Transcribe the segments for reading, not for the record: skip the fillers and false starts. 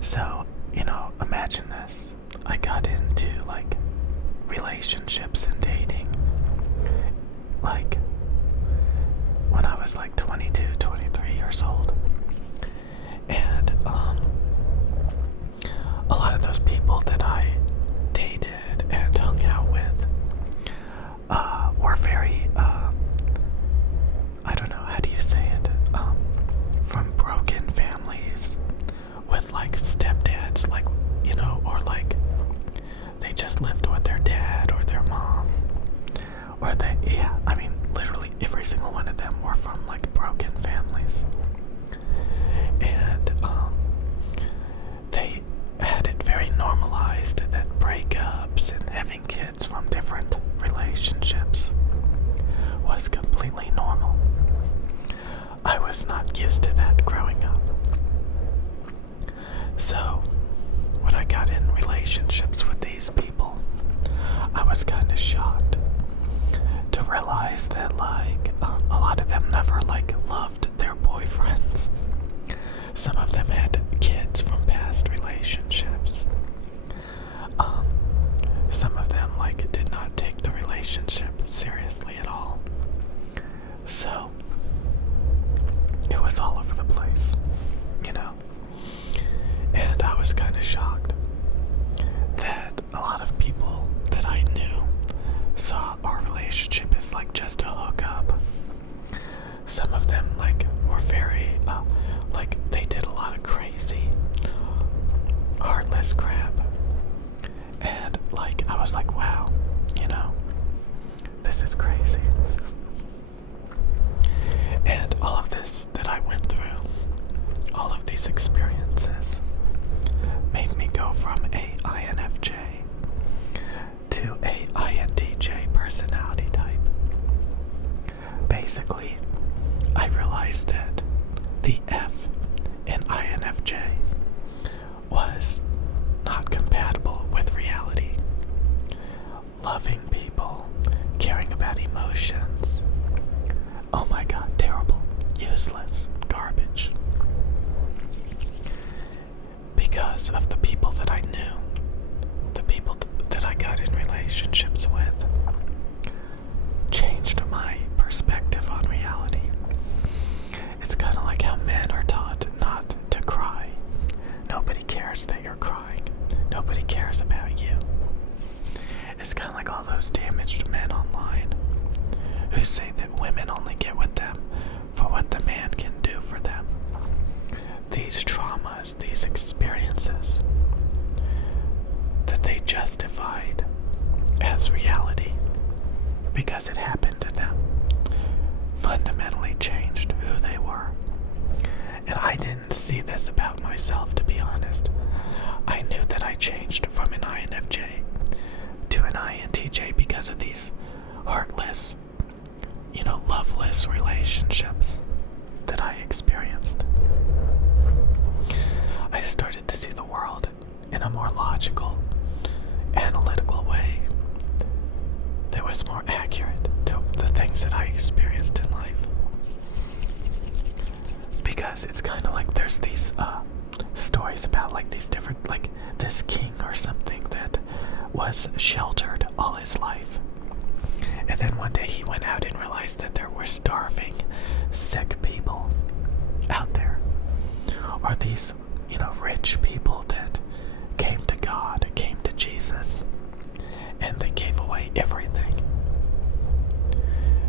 So, imagine this. I got into relationships and dating when I was 22, 23 years old. And a lot of those people that I dated and hung out with were very, I don't know, how do you say it? From broken families with stepdads, or they just lived with their dad or their mom. Or literally every single one of them were from broken families. And they had it very normalized that breakups and having kids from different relationships was completely normal. I was not used to that growing up. So, when I got in relationships with these people, I was kind of shocked to realize that a lot of them never loved their boyfriends. Some of them had kids from past relationships. Some of them did not take the relationship seriously at all. So it was all over the place, and I was kind of shocked that a lot of people that I knew saw our relationship as just a hookup. Some of them were very they did a lot of crazy heartless crap, and I was wow, this is crazy. And all of this that I went through, all of these experiences, made me go from a INFJ to a INTJ personality type. Basically, I realized that the F in INFJ was not compatible with reality. Loving people, caring about emotions. Oh my god, terrible, useless, garbage. Because of the people that I knew, the people that I got in relationships with, changed my perspective on reality. It's kind of like how men are taught not to cry. Nobody cares that you're crying. Nobody cares about you. It's kind of like all those damaged men online who say that women only get with them for what the man can do for them. These traumas, these experiences that they justified as reality because it happened to them fundamentally changed who they were. And I didn't see this about myself, to be honest. I knew that I changed from an INFJ to an INTJ because of these heartless, loveless relationships that I experienced. I started to see the world in a more logical, analytical way that was more accurate to the things that I experienced in life. Because it's kind of like there's these stories about these different, this king or something that was sheltered all his life. And then one day he went out and realized that there were starving, sick people out there. Or these, rich people that came to God, came to Jesus, and they gave away everything.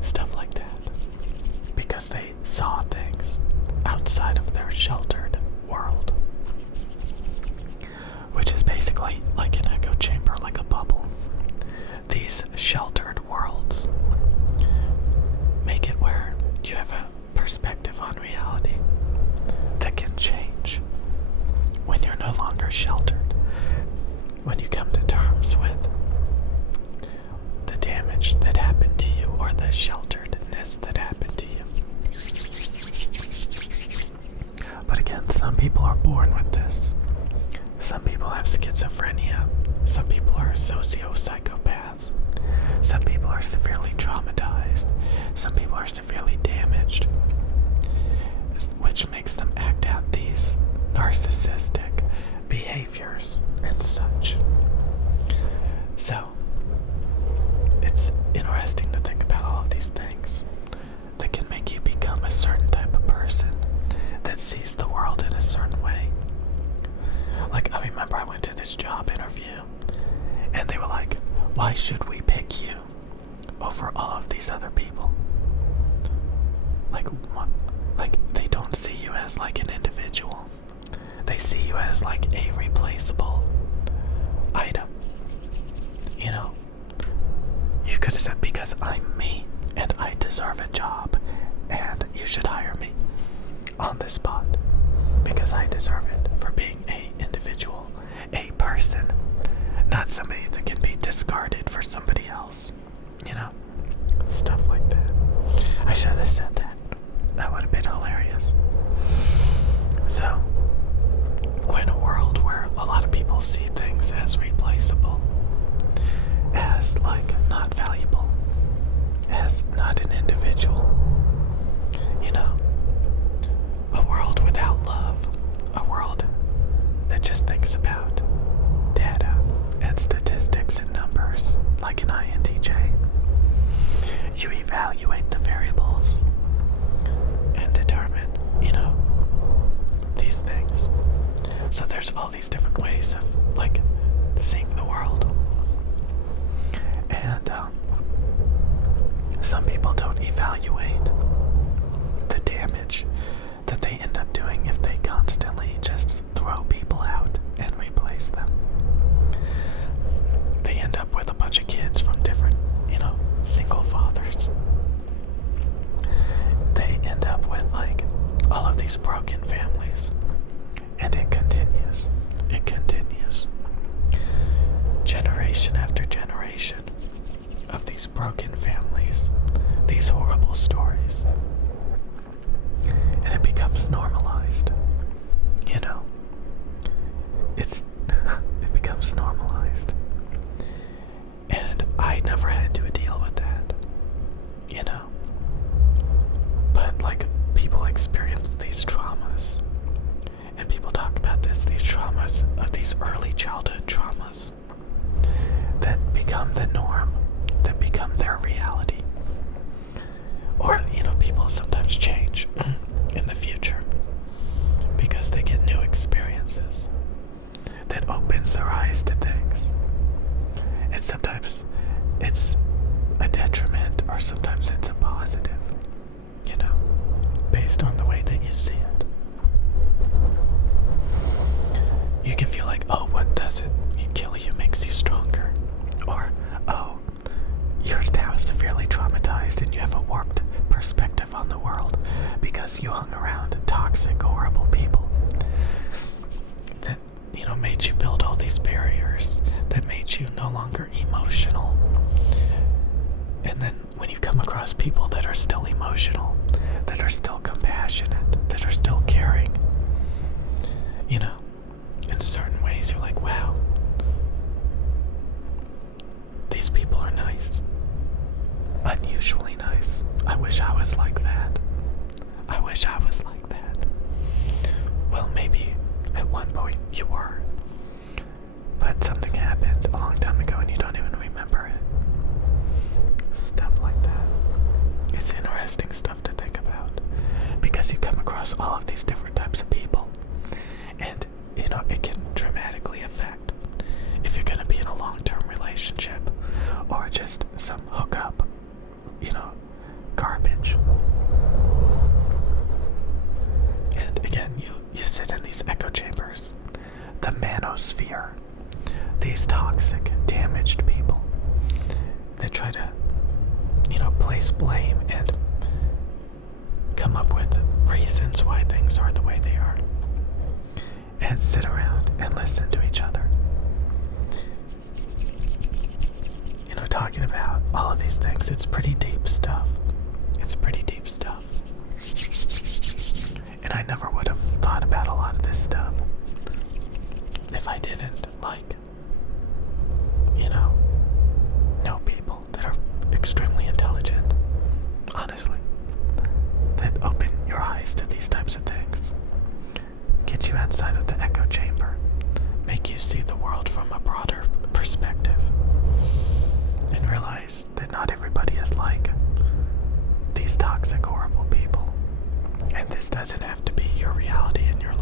Stuff like that. Because they saw things outside of their sheltered world. Which is basically like an echo chamber, like a bubble. These sheltered worlds make it where you have a perspective on reality that can change when you're no longer sheltered. When you come to terms with the damage that happened to you or the shelteredness that happened to you. But again, some people are born with this. Some people have schizophrenia. Some people are socio-psychopaths. Some people are severely traumatized. Some people are severely damaged, which makes them act out these narcissistic, behaviors and such. So, it's interesting to think about all of these things that can make you become a certain type of person that sees the world in a certain way. Like, I remember I went to this job interview, and they were like, why should we pick you over all of these other people? Like, what? Like, they don't see you as like an individual. They see you as like a replaceable item. You know, you could have said, because I'm me and I deserve a job and you should hire me on the spot because I deserve it for being a individual, a person, not somebody that can be discarded for somebody else. You know, stuff like that. I should have said that. That would have been hilarious. So, we're in a world where a lot of people see things as replaceable, as like not valuable, as not an individual. You know, a world without love, a world that just thinks about data and statistics and numbers like an INTJ. You evaluate the variables and determine, you know, these things. So there's all these different ways of like seeing the world. And some people don't evaluate the damage that they end up doing if they constantly just throw people out and replace them. They end up with a bunch of kids from different, you know, single fathers. They end up with like all of these broken families. And it continues. It continues. Generation after generation of these broken families, these horrible stories. And it becomes normalized. You know, it becomes normalized. And I never had to deal with that. You know. But like people experience these traumas. And people talk about this, these traumas, these early childhood traumas that become the norm, that become their reality. Or, you know, people sometimes change in the future because they get new experiences that opens their eyes to things. And sometimes it's a detriment or sometimes it's a positive, you know, based on the way that you see it. You can feel like, oh, what doesn't kill you makes you stronger. Or, oh, you're now severely traumatized and you have a warped perspective on the world because you hung around toxic, horrible people that, you know, made you build all these barriers, that made you no longer emotional. And then when you come across people that are still emotional, that are still compassionate, that are still caring, you know, in certain ways you're like, wow, these people are nice. Unusually nice. I wish I was like that. I wish I was like that. Well, maybe at one point you were. But something happened a long time ago and you don't even remember it. Stuff like that. It's interesting stuff to think about. Because you come across all of these different types of people. And, you know, it can dramatically affect if you're going to be in a long-term relationship or just some hookup, you know, garbage. And again, you sit in these echo chambers, the manosphere, these toxic, damaged people that try to, you know, place blame and come up with reasons why things are the way they are. And sit around and listen to each other. You know, talking about all of these things, it's pretty deep stuff. It's pretty deep stuff. And I never would have thought about a lot of this stuff if I didn't, like, you know people that are extremely intelligent, honestly, that open your eyes to these types of things, get you outside of the echo chamber, make make you see the world from a broader perspective and realize that not everybody is like these toxic, horrible people. And this doesn't have to be your reality in your